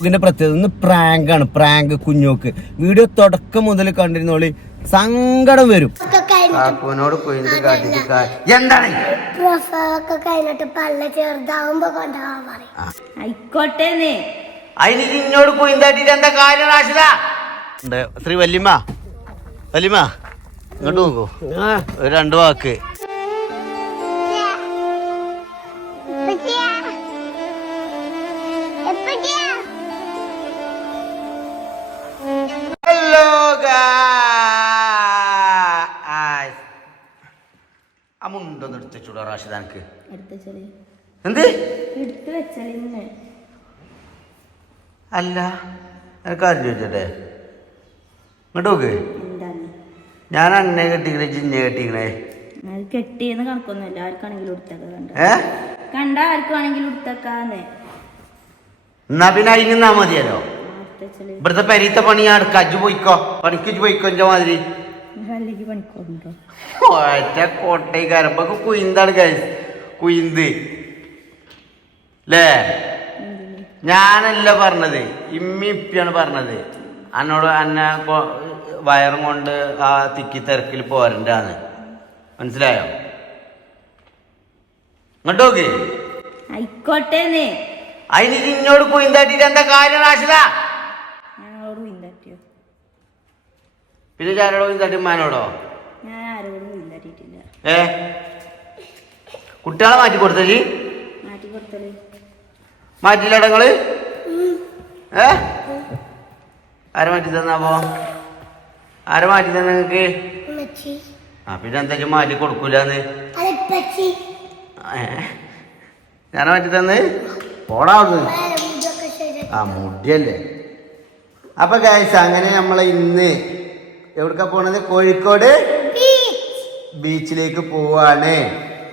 ഇതിന്റെ പ്രത്യേകത ഇന്ന് പ്രാങ്ക് ആണ്. പ്രാങ്ക് കുഞ്ഞോക്ക്. വീഡിയോ തുടക്കം മുതൽ കണ്ടിരുന്നോളി സങ്കടം വരും. എന്താണ്? പ്രസവമൊക്കെ കഴിഞ്ഞിട്ട് പല്ല ചെറുതാവുമ്പോ കൊണ്ടുപോകാൻ പറയും. ആയിക്കോട്ടെ അതിന് ഇന്നോട് കുയിന്താട്ടിട്ട് എന്താ കാര്യം റാഷിദ? ശ്രീ വല്യമ്മ. വല്യമ്മ ഇങ്ങോട്ട് നോക്കൂ. ഒരു രണ്ട് വാക്ക്. എനിക്ക് എടുത്ത് എന്ത്? അല്ല എനിക്ക് ആരും ചോദിച്ചട്ടെ ഇങ്ങോട്ട് നോക്ക്. ഞാൻ അന്നെ കെട്ടിക്കണേ ജിന്നെ കെട്ടിക്കണേ. കെട്ടിയെന്ന് കണക്കൊന്നുമില്ല ആർക്കാണെങ്കിലും എടുത്തേക്ക കണ്ട? ആർക്കാണെങ്കിലും എടുത്തേക്കാന്ന് എന്നാ പിന്നെ അതിന് മതിയല്ലോ. ഇവിടുത്തെ പെരീത്തെ പണി ഞാൻ എടുക്കാം. പോയിക്കോ. പണിക്ക് പോയിക്കോ എന്റെ മാതിരി. പള്ളിക്ക് പണിക്കോണ്ടോ ഒറ്റ കോട്ടയ്ക്കാരൻ ഇപ്പൊ കുയിന്താണ് guys. കുയിന്ത്. ല്ലേ? ഞാനല്ല പറഞ്ഞത്. ഇമ്മി ഇപ്പിയാണ് പറഞ്ഞത്. എന്നോട് എന്നെ വയറും കൊണ്ട് ആ തിക്കി തിരക്കിൽ പോരണ്ടാന്ന്. മനസ്സിലായോ? ഇങ്ങോട്ട് നോക്ക്. ആയിക്കോട്ടെ അതിന് ഇന്നോട് കുയിന്താട്ടിട്ട് എന്താ കാര്യം റാഷിദ പിന്നെ തട്ടിമാനോടോ ഞാൻ ആരോടും വീന്തട്ടിട്ടില്ല ഏ? കുട്ടികളെ മാറ്റി കൊടുത്തേ മാറ്റി കൊടുത്തൽ മാറ്റില്ലടങ്ങൾ ഏ? ആരെ മാറ്റി തന്നാപ്പോ ആരെ മാറ്റി തന്ന നിങ്ങക്ക്? ആ പിന്നെ എന്താ മാറ്റി കൊടുക്കൂലെന്ന്. ഞാൻ മാറ്റി തന്ന്? പോടാവുന്നു ആ മുടിയല്ലേ. അപ്പൊ ഗൈസ് അങ്ങനെ നമ്മളെ ഇന്ന് എവിടക്കാ പോണത്? കോഴിക്കോട്? ബീച്ചിലേക്ക് പോവാണ്.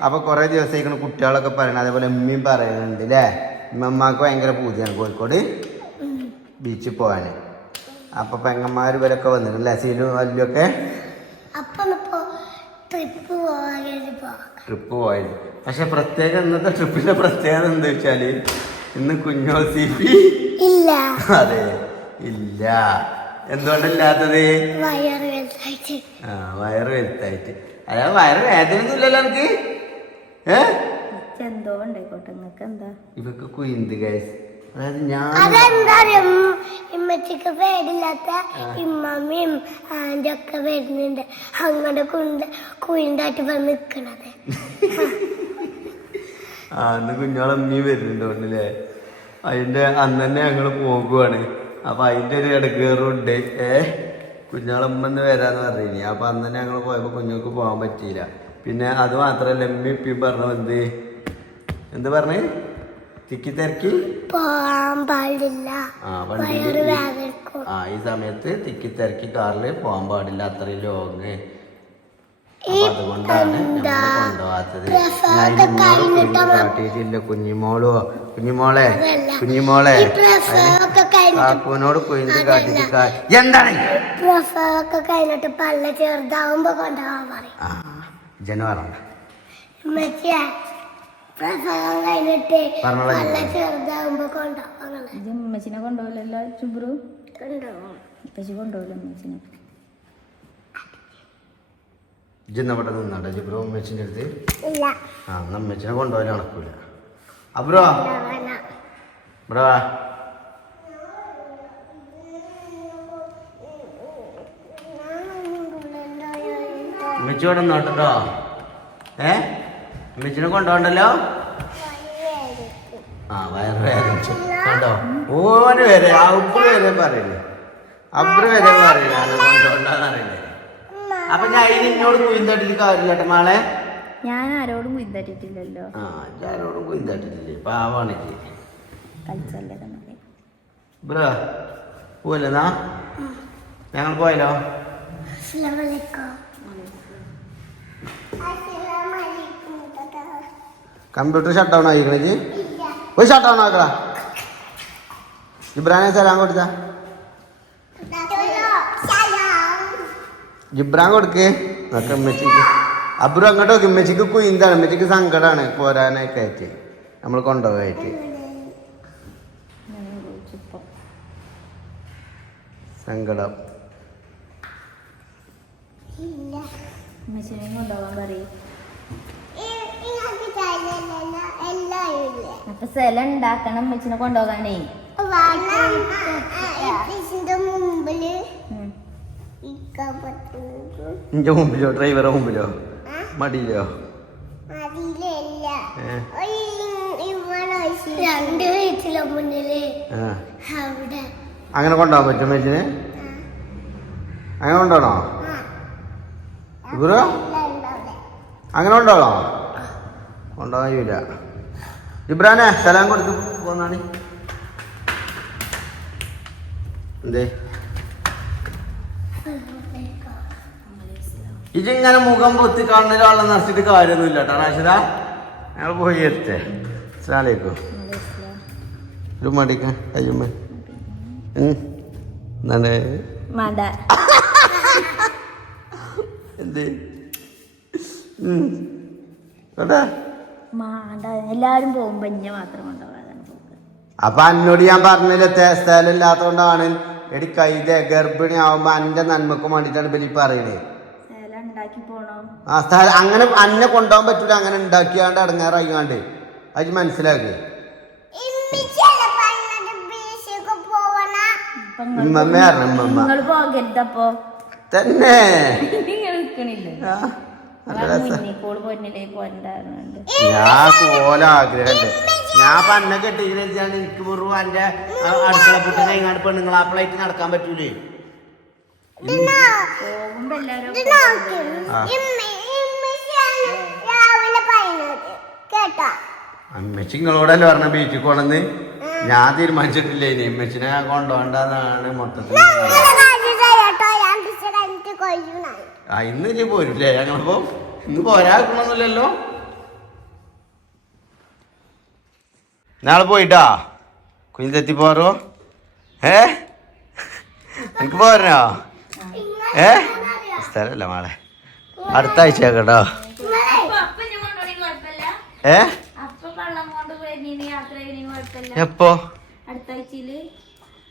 അപ്പൊ കുറെ ദിവസം കുട്ടികളൊക്കെ പറയണത്. അതേപോലെ ഉമ്മയും പറയുന്നുണ്ട് അല്ലേ ഉമ്മമ്മക്ക് ഭയങ്കര പൂജയാണ് കോഴിക്കോട് ബീച്ചിൽ പോവാന്. അപ്പൊ പെങ്ങന്മാർ ഇവരൊക്കെ വന്നിട്ടില്ലേ അസീലും അല്ലൊക്കെ ട്രിപ്പ് പോയത് പക്ഷെ പ്രത്യേകം ഇന്നത്തെ ട്രിപ്പിന്റെ പ്രത്യേകത എന്താ വെച്ചാൽ ഇന്ന് കുഞ്ഞോ സി പി ഇല്ല. അതെ ഇല്ല. എന്തുകൊണ്ടില്ലാത്തത്? ആ വയറ് വലുതായിട്ട്. അല്ല വയറ് വേദനയൊന്നും ഇല്ലല്ലോ എനിക്ക് എന്തോ ഉണ്ടായിക്കോട്ടെ നിങ്ങൾക്ക് എന്താ ഇവക്ക് കുയിന്ത് ഗൈസ് അതായത് ഞാൻ അതെന്താ? ഇമ്മച്ചിക്ക് പേടില്ലാത്ത ഇമ്മമ്മയും ഒക്കെ വരുന്നുണ്ട്. അങ്ങോട്ട് കുയിന്തായിട്ട് ആ അന്ന് കുഞ്ഞോളമ്മീ വരുന്നുണ്ടോ അല്ലേ അതിന്റെ അന്ന് തന്നെ ഞങ്ങൾ പോകുവാണ്. അപ്പൊ അതിന്റെ ഒരു ഇടക്കേറുണ്ട്. ഏ കുഞ്ഞാളമ്മന്ന് വരാന്ന് പറഞ്ഞിനി. അപ്പൊ അന്ന് തന്നെ ഞങ്ങൾ പോയപ്പോ കുഞ്ഞുങ്ങൾക്ക് പോകാൻ പറ്റിയില്ല. പിന്നെ അത് മാത്രല്ല എമ്മി ഇപ്പം പറഞ്ഞു എന്ത്? എന്ത് പറഞ്ഞു? തിക്കി തിരക്കി? പോകാൻ പാടില്ല. ആ വയറ് വണ്ടിയിൽ ആ ഈ സമയത്ത് തിക്കി തിരക്കി കാറിൽ പോകാൻ പാടില്ല. അത്രയും ലോങ്. അതുകൊണ്ടാണ് കൊണ്ടുപോകാത്തത്. കാട്ടിയിട്ടില്ല കുഞ്ഞിമോളോ? കുഞ്ഞിമോളെ? കുഞ്ഞിമോളെ? കാക്കുവിനോട് കുയിന്ത് കാട്ടിട്ട് കാ- എന്താണ്? പ്രസവമൊക്കെ കഴിഞ്ഞിട്ട് പല്ല ചെറുതാവുമ്പോ കൊണ്ടുപോകാൻ പറയും. ആ ജന പറഞ്ഞ ഉമ്മച്ചിയെ പ്രസവം കഴിഞ്ഞിട്ട് ഞാൻ. ചെറുതാവുമ്പോ കൊണ്ടുപോകാൻ ഇത് ഉമ്മച്ചിനെ കൊണ്ടുപോകില്ലല്ലോ ചുബ്രു കൊണ്ടുപോകും. ഉപ്പച്ചി കൊണ്ടുപോകില്ല ഉമ്മച്ചിനെ. ഇജ്ജെന്ന ഇവിടെ നിന്നാട്ടെ ജിബ്രോ അമ്മച്ചിന്റെ അടുത്ത്. ഇല്ല. ആ അമ്മച്ചിനെ കൊണ്ടുപോകാൻ നടക്കൂല. അബ്രോ. ഇവിടെ വാ. അമ്മച്ചി ഇവിടെ നോട്ടോ ഏ? അമ്മച്ചിനെ കൊണ്ടോണ്ടല്ലോ? ആ വയറ് കണ്ടോ? ഓന് വരെ അബ്രു വരെ പറയില്ലേ? അബ്രു വരെ പറയില്ല? അത് അപ്പൊ ഞാൻ ഇന്നോട് കുയിന്തട്ടിട്ട് കാര്യമില്ലട്ടെ മാളെ. ഞാൻ ആരോടും കുയിന്തട്ടിട്ടില്ലല്ലോ. ആ ഞാൻ ആരോടും കുയിന്തട്ടിട്ടില്ലേ. പാവാണെങ്കിൽ കളിച്ചല്ലേ ബ്രോ പോവല്ലെന്നാ ഞങ്ങൾ പോയല്ലോ അസ്സലാമലൈക്കും കമ്പ്യൂട്ടർ ഷട്ട് ഡൗൺ ആയിരിക്കണേ ഒരു ഷട്ട് ഡൗൺ ആക്കടാ. ജിബ്രാനെ സലാം കൊടുത്ത ജിബ്രാൻ കൊടുക്ക്. നോക്കെ അമ്മച്ചിക്ക് അബ്രു അങ്ങോട്ട് നോക്കി. ഉമ്മച്ചിക്ക് കുയിന്താണ്. ഉമ്മച്ചിക്ക് സങ്കടമാണ് പോരാനൊക്കെ ആയിട്ട്. നമ്മൾ കൊണ്ടുപോയിട്ട് സങ്കടം. അമ്മച്ചിനെ കൊണ്ടുപോകാൻ പറയും. അപ്പൊ സ്ഥലം ഉണ്ടാക്കണം അമ്മച്ചിനെ കൊണ്ടുപോകാനേ. ഇന്റെ മുമ്പിലോ? ഡ്രൈവറെ മുമ്പിലോ? മടിയിലോ? അതിലല്ല ഏ. ഇവിടെ രണ്ട് വീട്ടിലെ മുന്നിൽ. ആ. അവിടെ. അങ്ങനെ കൊണ്ടുപോകാൻ പറ്റും ഉമ്മച്ചിനെ അങ്ങനെ കൊണ്ടുപോകണോ? ഇബ്രോ അങ്ങനെ കൊണ്ടുപോകണോ ഉണ്ടാവില്ല ഇബ്രാനെ സ്ഥലം കൊടുത്ത് പോന്നാണ്. എന്തേ? ഇതിങ്ങനെ മുഖം പൊത്തി ഒരാളെ നശിച്ചിട്ട് കാര്യമൊന്നുമില്ല കേട്ടോ റാഷിദ ഞങ്ങൾ പോയി എത്തേ സ്ലാലേക്കും ഒരു മടിക്കാൻ അയ്യമ്മ എന്താണ്? എന്ത്? എല്ലാരും പോകുമ്പോ മാത്രം അപ്പൊ അന്നോട് ഞാൻ പറഞ്ഞില്ല തേ- സ്ഥലം ഇല്ലാത്തോണ്ടാണ് എടി കൈത ഗർഭിണി ആവുമ്പോ അന്റെ നന്മക്ക് വേണ്ടിട്ടാണ് ബലി പറയണേ. ആ സ്ഥലം അങ്ങനെ അന്നെ കൊണ്ടുപോകാൻ പറ്റൂല. അങ്ങനെ ഉണ്ടാക്കിയാണ്ട് ഇടങ്ങാറായിക്കാണ്ട് അത് മനസ്സിലാക്കി. ഉമ്മമ്മ തന്നെ. ഞാൻ കോല ആഗ്രഹല്ലേ ഞാൻ പന്ന കെട്ടിക്കണെച്ചാണ് എനിക്ക് മുറിവ് എന്റെ അടുക്കള പുട്ട് കൈകാണ്ട് പെണ്ണുങ്ങൾ ആ പ്ലേറ്റ് നടക്കാൻ പറ്റൂലേ? അമ്മച്ചി നിങ്ങളോടല്ലേ പറഞ്ഞ ബീച്ചിൽ കൊണ്ടെന്ന് ഞാൻ തീരുമാനിച്ചിട്ടില്ലേ ഇനി? അമ്മച്ചിനെ ഞാൻ കൊണ്ടുപോകണ്ടെന്നാണ് മൊത്തത്തിൽ ആ ഇന്ന് ഇനി പോരില്ലേ? ഞങ്ങളിപ്പോ ഇന്ന് പോരാക്കണമെന്നില്ലല്ലോ നാളെ പോയിട്ടാ? കുഞ്ഞെത്തി പോറോ ഏ? എനിക്ക് പോരണോ ഏ? സ്ഥലമല്ല മാളെ. അടുത്ത ആഴ്ച കേട്ടോ. ഏ? എപ്പോ?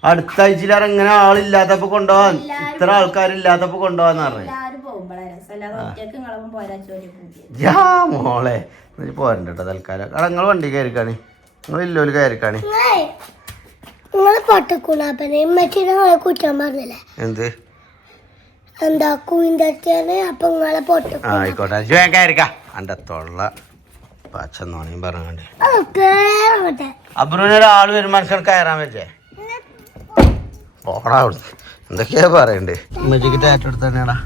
അടുത്ത ആഴ്ചയിൽ ഇങ്ങനെ ആളില്ലാത്തപ്പോ കൊണ്ടുപോവാൻ? ഇത്ര ആൾക്കാരില്ലാത്തപ്പോ കൊണ്ടുപോവാന്ന് പറഞ്ഞു. യാ മോളെ എന്നിട്ട് പോരണ്ട കേട്ടോ തൽക്കാലം. അവിടെ നിങ്ങൾ വണ്ടി കയറിക്കാണി. നിങ്ങൾ ഇല്ലോൽ കയറിക്കാണി. നിങ്ങൾ നിങ്ങളെ കുറ്റം പറഞ്ഞില്ലേ? എന്ത്? എന്താ കുയിന്തച്ചാണ് അപ്പൊ നിങ്ങളെ പൊട്ട ആയിക്കോട്ടെ. ഞാൻ കയറിക്കാ. അന്റെ തൊള്ള പച്ചന്നോണിയും പറഞ്ഞാണ്ട് അബ്രുവിന് ഒരാൾ വരും മനസ്സിൽ കയറാൻ വെച്ചേ പോടാ എന്തൊക്കെയാ പറയണ്ടേ? ഉമ്മച്ചിക്ക് ടാറ്റെടുത്ത് എടുത്തന്നെടാ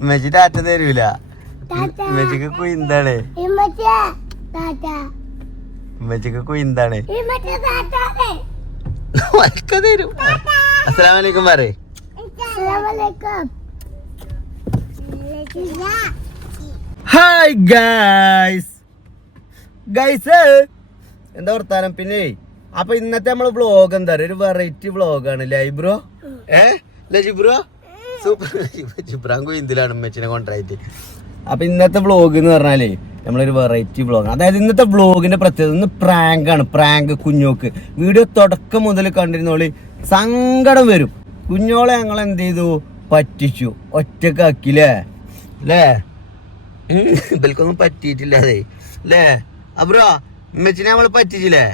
ഉമ്മച്ചി ടാറ്റ തരൂല. ഉമ്മച്ചിക്ക് കുയിന്താണ്. ഉമ്മച്ചിക്ക് കുയിന്താണ്. തരും. അസ്സലാമലൈക്കും പറയേ. ഹായ് ഗൈസ് ഗൈസ് എന്താ വർത്താനം? പിന്നെ അപ്പൊ ഇന്നത്തെ നമ്മൾ വ്ളോഗ് എന്താ? പറയുക ഒരു വെറൈറ്റി വ്ളോഗാണ് ലൈബ്രോ ഏ? ജിബ്രോ? സൂപ്പർ ജിബ്രാൻ കുയിന്തിലാണ് ഉമ്മച്ചിനെ കൊണ്ടായിട്ട് അപ്പൊ ഇന്നത്തെ വ്ളോഗ് എന്ന് പറഞ്ഞാലേ നമ്മളൊരു വെറൈറ്റി വ്ളോഗ് അതായത് ഇന്നത്തെ വ്ളോഗിന്റെ പ്രത്യേകത ഇന്ന് പ്രാങ്ക് ആണ്. പ്രാങ്ക് കുഞ്ഞോക്ക് വീഡിയോ തുടക്കം മുതൽ കണ്ടിരുന്നോളി സങ്കടം വരും. കുഞ്ഞോളെ ഞങ്ങൾ എന്ത് ചെയ്തു? പറ്റിച്ചു. ഒറ്റക്കാക്കില്ലേ അല്ലേ ഇവൽക്കൊന്നും പറ്റിയിട്ടില്ല അതെ അല്ലേ അബ്രോ ഉമ്മച്ചിനെ നമ്മൾ പറ്റിച്ചില്ലേ?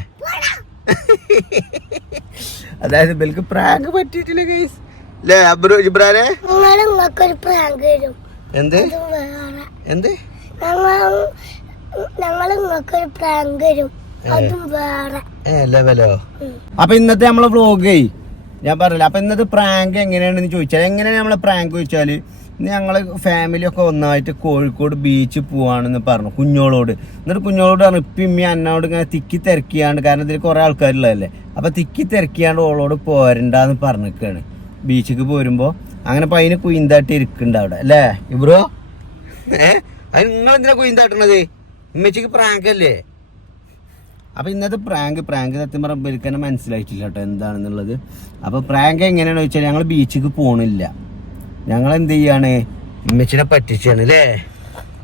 അതായത് ഇവൽക്ക് പ്രാങ്ക് പറ്റിയിട്ടില്ല ഗൈസ് അല്ലേ അബ്രോ എന്ത്? എന്ത്? അപ്പൊ ഇന്നത്തെ നമ്മളെ വ്ളോഗ് ഞാൻ പറഞ്ഞില്ല അപ്പൊ ഇന്നത്തെ പ്രാങ്ക് എങ്ങനെയാണെന്ന് ചോദിച്ചാൽ എങ്ങനെയാണ് നമ്മളെ പ്രാങ്ക് ചോദിച്ചാൽ ഇന്ന് ഞങ്ങൾ ഫാമിലി ഒക്കെ ഒന്നായിട്ട് കോഴിക്കോട് ബീച്ച് പോവാണെന്ന് പറഞ്ഞു കുഞ്ഞോളോട്. എന്നിട്ട് കുഞ്ഞോളോട് പറഞ്ഞു ഇപ്പം ഇമ്മി അന്നോട് ഇങ്ങനെ തിക്കി തിരക്കിയാണ്ട് കാരണം ഇതിൽ കുറെ ആൾക്കാരുള്ളതല്ലേ? അപ്പൊ തിക്കി തിരക്കിയാണ്ട് ഓളോട് പോരണ്ടെന്ന് പറഞ്ഞിക്കാണ്. ബീച്ചിക്ക് പോരുമ്പോ അങ്ങനെ അപ്പൊ അതിന് കുയിന്താട്ടി ഇരിക്കുന്നുണ്ട് അവിടെ അല്ലേ? ഇബ്രോ? ഏഹ് അത് നിങ്ങൾ എന്തിനാ കുയിന്താട്ടണത് ഉമ്മച്ചിക്ക് പ്രാങ്ക് അല്ലേ? അപ്പൊ ഇന്നത്തെ പ്രാങ്ക് പ്രാങ്ക് സത്യം പറയുമ്പോൾ എനിക്ക് തന്നെ മനസ്സിലായിട്ടില്ല കേട്ടോ എന്താണെന്നുള്ളത്. അപ്പൊ പ്രാങ്ക് എങ്ങനെയാണെന്ന് വെച്ചാൽ ഞങ്ങൾ ബീച്ചിക്ക് പോണില്ല. ഞങ്ങൾ എന്ത് ചെയ്യാണ്? ഉമ്മച്ചിനെ പറ്റിച്ചാണ് അല്ലേ?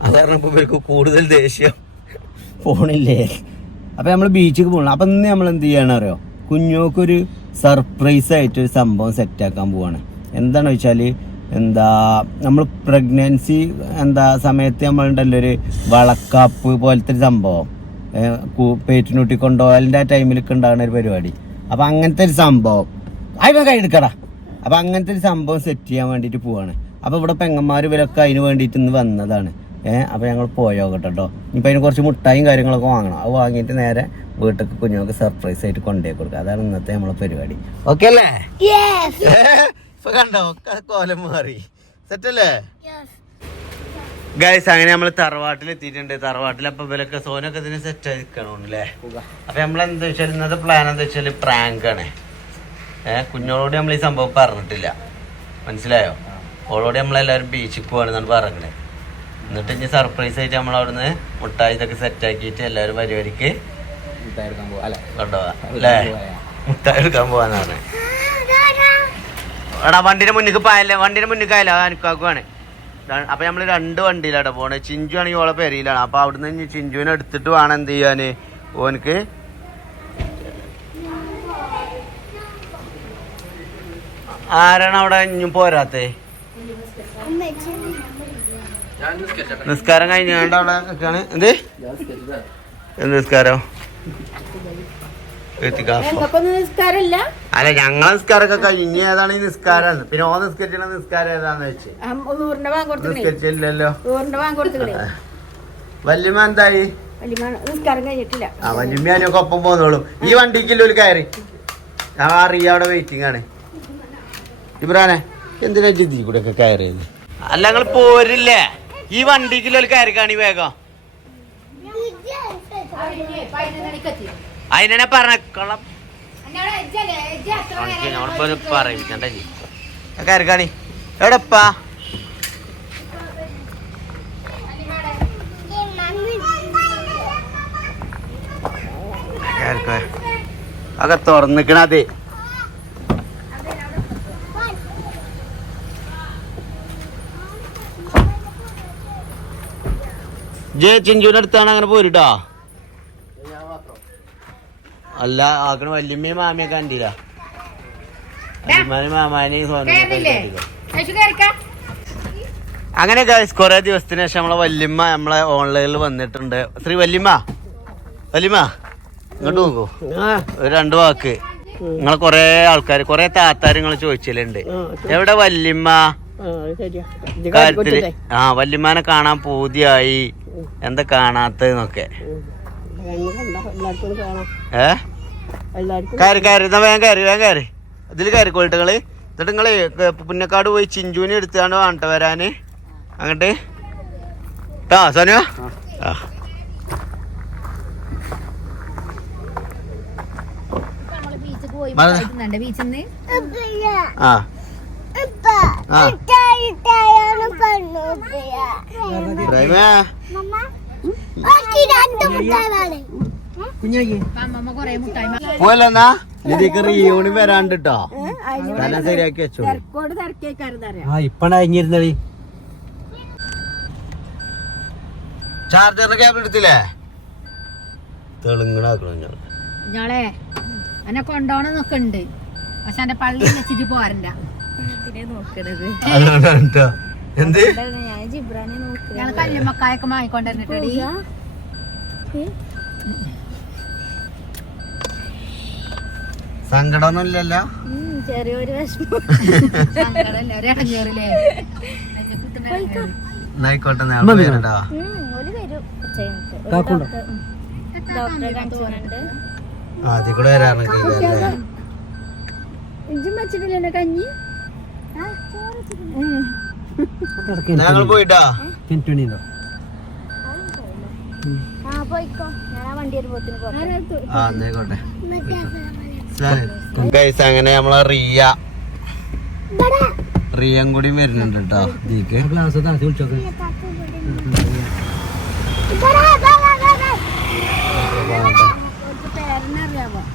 അത് കാരണം ഇപ്പൊ ഇവർക്ക് കൂടുതൽ ദേഷ്യം. പോണില്ലേ? അപ്പൊ നമ്മൾ ബീച്ചിക്ക് പോകണം അപ്പൊ ഇന്ന് നമ്മൾ എന്ത് ചെയ്യാണെന്ന് അറിയോ? കുഞ്ഞോക്കൊരു സർപ്രൈസ് ആയിട്ട് ഒരു സംഭവം സെറ്റ് ആക്കാൻ പോവാണ്. എന്താണെന്ന് വെച്ചാൽ എന്താ നമ്മൾ പ്രഗ്നൻസി എന്താ സമയത്ത് നമ്മളുണ്ടല്ലോ ഒരു വളക്കാപ്പ് പോലത്തെ ഒരു സംഭവം പേറ്റിനൂട്ടി കൊണ്ടുപോകലിന്റെ ആ ടൈമിലൊക്കെ ഉണ്ടാകുന്ന ഒരു പരിപാടി. അപ്പൊ അങ്ങനത്തെ ഒരു സംഭവം. അതിന് കൈ എടുക്കടാ. അപ്പൊ അങ്ങനത്തെ ഒരു സംഭവം സെറ്റ് ചെയ്യാൻ വേണ്ടിയിട്ട് പോവാണ്. അപ്പോൾ ഇവിടെ പെങ്ങന്മാർ ഇവരൊക്കെ അതിന് വേണ്ടിയിട്ട് ഇന്ന് വന്നതാണ്. ഏഹ് അപ്പൊ ഞങ്ങൾ പോയോ കേട്ടോ. ഇപ്പം അതിന് കുറച്ച് മുട്ടായും കാര്യങ്ങളൊക്കെ വാങ്ങണം. അത് വാങ്ങിയിട്ട് നേരെ വീട്ടിലേക്ക് കുഞ്ഞുങ്ങൾക്ക് സർപ്രൈസ് ആയിട്ട് കൊണ്ടുപോയി കൊടുക്കുക അതാണ് ഇന്നത്തെ നമ്മളെ പരിപാടി. ഓക്കെ അല്ലേ? യെസ് ഇപ്പൊ കണ്ടോ? കോലം മാറി. സെറ്റല്ലേ യെസ് ഗൈസ് അങ്ങനെ നമ്മൾ തറവാട്ടിൽ എത്തിയിട്ടുണ്ട്. തറവാട്ടിൽ അപ്പൊ ഇവരൊക്കെ സോനൊക്കെ ഇതിന് സെറ്റ് ആയിരിക്കണല്ലേ അപ്പൊ നമ്മൾ എന്താ വെച്ചാൽ ഇന്നത്തെ പ്ലാൻ എന്താ വെച്ചാൽ പ്രാങ്ക് ആണ്. ഏഹ് കുഞ്ഞോളോട് നമ്മൾ ഈ സംഭവം പറഞ്ഞിട്ടില്ല. മനസ്സിലായോ? ഓളോട് നമ്മളെല്ലാവരും ബീച്ചിൽ പോവാണെന്നാണ് പറഞ്ഞത്. എന്നിട്ട് ഇനി സർപ്രൈസ് ആയിട്ട് നമ്മൾ അവിടുന്ന് മുട്ടായി ഇതൊക്കെ സെറ്റ് ആക്കിയിട്ട് എല്ലാവരും പരിപാടിക്ക് കൊണ്ടുപോവാ. അല്ലേ? മുട്ടായി എടുക്കാൻ പോവാനാണ് എടാ വണ്ടിന്റെ മുന്നിക്ക് പായല്ലേ? വണ്ടിന്റെ മുന്നിക്ക് ആയല്ലോ അനുക്കാക്കുവാണ്. അപ്പൊ നമ്മൾ രണ്ട് വണ്ടിയിലാട്ടോ പോണേ. ചിഞ്ചു ആണെങ്കിൽ ഓളെ പെരയിലാണ്. അപ്പൊ അവിടുന്ന് ഇനി ചിഞ്ചുവിനെ എടുത്തിട്ട് വേണം എന്ത് ചെയ്യാന്? ഓനക്ക് ആരാണ് അവിടെ ഇഞ്ഞും പോരാത്തേ? നിസ്കാരം കഴിഞ്ഞാണ്ട് അവിടെ നിൽക്കാണ്. എന്ത്? എന്ത് നിസ്കാരം? അല്ല ഞങ്ങളെ നിസ്കാരമൊക്കെ കഴിഞ്ഞ. ഏതാണ് ഈ നിസ്കാരം പിന്നെ ഓ നിസ്കരിച്ചുള്ള നിസ്കാരം ഏതാന്ന് വെച്ച്? നിസ്കരിച്ചില്ലല്ലോ. വല്യമ്മ എന്തായി? വലിയ നിസ്കാരം കഴിഞ്ഞിട്ടില്ല. ആ വല്യമ്മ ഞാനൊക്കെ ഒപ്പം പോന്നോളും. ഈ വണ്ടിക്കില്ല ഒരു കയറി? ഞാൻ അറിയ അവിടെ വെയിറ്റിംഗ് ആണ്. ഇബ്രാനെ എന്തിനാ ജിദ്ദി കൂടെ ഒക്കെ കയറിയത്? അല്ല ഞങ്ങൾ പോരില്ലേ? ഈ വണ്ടിക്കുള്ള കയറിക്കാണി കയറി കാണി വേഗം അതിനെ പറഞ്ഞോളം ഞങ്ങളിപ്പോ പറയിക്കണ്ട കയറി കാണി എവിടെപ്പാ ഒക്കെ തുറന്നിക്കണത്. ജെ ചിഞ്ചുവിന്റെ അടുത്താണ് അങ്ങനെ പോരിട്ടാ? അല്ല ആക്കണ വല്യമ്മയും മാമിയൊക്കെ കണ്ടില്ല. മാമാനെയും അങ്ങനെ ഗൈസ് കുറെ ദിവസത്തിന് ശേഷം നമ്മളെ വല്യമ്മ നമ്മളെ ഓൺലൈനിൽ വന്നിട്ടുണ്ട്. ശ്രീ വല്യമ്മ വല്യമ്മ ഇങ്ങോട്ട് നോക്കൂ. ഒരു രണ്ട് വാക്ക്. നിങ്ങളെ കൊറേ ആൾക്കാർ കൊറേ താത്താർ നിങ്ങൾ ചോദിച്ചിട്ടുണ്ട്. എവിടെ വല്യമ്മ? കാര്യത്തിൽ ആ വല്യമ്മാനെ കാണാൻ പൂതിയായി. എന്താ കാണാത്തതെന്നൊക്കെ. ഏ? കയറി കയറി എന്നാ വേഗം കയറി വേഗം കയറി. ഇതിൽ കയറിക്കോട്ടെ നിങ്ങൾ എന്നിട്ട് നിങ്ങൾ പുന്നക്കാട് പോയി ചിഞ്ചുവിനെ എടുത്താണ്ട് വേണ്ട വരാന്. അങ്ങട്ട്. ട്ടാ സോനു ആ. ആ. ഇതിക്ക് റീയൂണി വരാണ്ട് തല ശരിയാക്കി വെച്ചോ. ആ ഇപ്പണഴിഞ്ഞിരുന്നടി ചാർജറിന്റെ കേബിൾ എടുത്തില്ലേ? തെളുങ്ങണാക്കണം ഞാൻ ഞങ്ങളെ എന്നെ കൊണ്ടോണം എന്നൊക്കെ ഉണ്ട്. പക്ഷെ എന്റെ പള്ളി വെച്ചിട്ട് പോരണ്ട. എന്ത്? കല്ലുമ്മക്കായൊക്കെ വാങ്ങിക്കൊണ്ടിരുന്നിട്ടടി സങ്കടമൊന്നുമില്ലല്ലോ? ചെറിയൊരു ആദ്യം കൂടെ വെച്ചിട്ടില്ലേ കഞ്ഞി ഞങ്ങൾ പോയിട്ടാ കിന്റുണിണ്ടോ ആ പോയിക്കോ ഞാൻ ആ വണ്ടി വരുമ്പോത്തിന് പോട്ടെ ആ എന്നായിക്കോട്ടെ. ഗൈസ് അങ്ങനെ നമ്മളെ റിയ റിയം കൂടി വരുന്നുണ്ട് കേട്ടോ ഇതിക്ക് ക്ലാസ് താത്തി വിളിച്ചോക്ക്.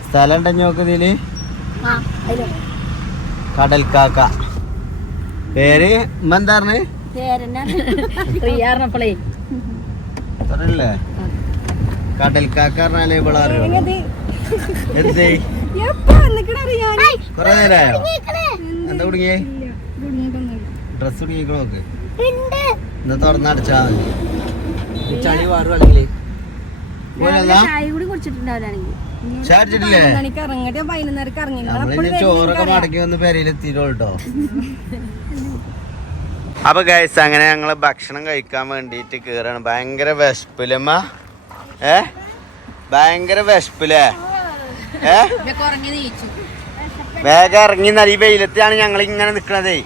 സ്ഥലം ഉണ്ടെങ്കിൽ നോക്ക് ഇതിൽ. കടൽക്കാക്ക. പേര് എന്താ പറഞ്ഞേ റിയാറിനപ്പോളേ പറഞ്ഞില്ലേ? എന്തേ? കൊറേ നേരമായോ എന്താ കുടുങ്ങിയേ? ഡ്രസ് കുടുങ്ങിക്കണോ നോക്ക് ഉണ്ട് ഇന്ന് തുറന്നടച്ചാ മതി. ചളി വാറു നമ്മളിനി ചോറൊക്കെ മടക്കി വന്ന് പെരയിലെത്തിയിട്ടുള്ളൂ കേട്ടോ അപ്പൊ ഗൈസ് അങ്ങനെ ഞങ്ങൾ ഭക്ഷണം കഴിക്കാൻ വേണ്ടിയിട്ട് കേറാണ്. ഭയങ്കര വിശപ്പില്ലമ്മ ഏ? ഭയങ്കര വിശപ്പില്ലേ? ഏ? വേഗം ഇറങ്ങി നല്ല ഈ വെയിലത്താണ് ഞങ്ങൾ ഇങ്ങനെ നിക്കണതേ.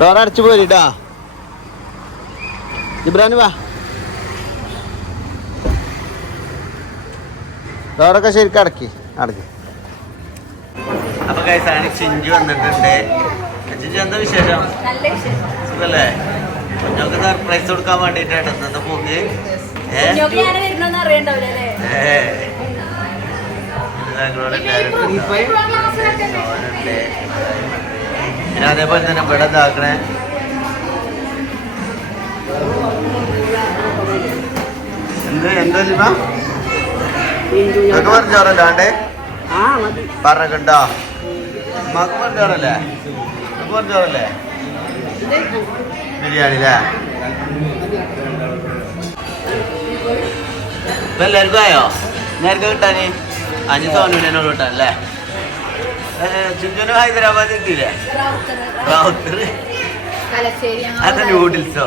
ഡോറടിച്ചു അടച്ചു പോരിട്ടാ. ജിബ്രാന് വാ. ഡോറൊക്കെ ശരിക്കും അടക്കി അടക്കി. അപ്പൊ ചിഞ്ചു വന്നിട്ടുണ്ട്. ചിഞ്ചു എന്താ വിശേഷം? സുഖല്ലേ? കുഞ്ഞോക്ക് സർപ്രൈസ് കൊടുക്കാൻ വേണ്ടിട്ടാണ് ഇന്നത്തെ പോക്ക്. പിന്നെ അതേപോലെ തന്നെ ഇവിടെ ഇതാക്കണേ. എന്ത് എന്താ പറഞ്ഞോറല്ലാണ്ട് പറഞ്ഞിട്ടുണ്ടോ? ഉമ്മാക്ക് പറഞ്ഞോറല്ലേ ഉമ്മക്ക് പറഞ്ഞോറല്ലേ ബിരിയാണി അല്ലേ ഇപ്പൊ എല്ലാവർക്കും ആയോ? നേരത്തെ കിട്ടാന് അഞ്ച് തോന്നൂനോട് കിട്ടാനല്ലേ ചുഞ്ചുന് ഹൈദരാബാദ് എത്തിയില്ലേ? റാവുത്തർ. അത്. നൂഡിൽസോ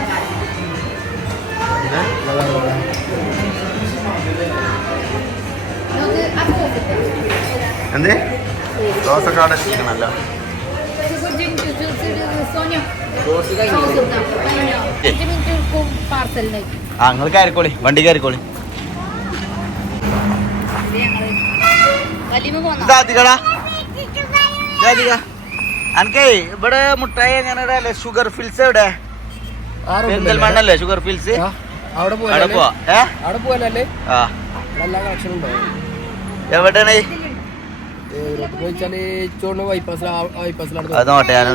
എന്തേ? ദോശക്കാട് പാർസലിന് ആ നിങ്ങൾ കയറിക്കോളി വണ്ടി കയറിക്കോളി. അനക്കേ ഇവിടെ മുട്ടായി എങ്ങനെ ഷുഗർ ഫിൽസ് എവിടെ? പെരിന്തൽമണ്ണല്ലേ? ഷുഗർ ഫിൽസ് അവിടെ പോവാ. അവിടെ പോവാനല്ലേ ഉണ്ടോ? എവിടെയാണ്? ബൈപ്പാസിൽ ബൈപ്പാസിലാണ് നോട്ടെ ഞാൻ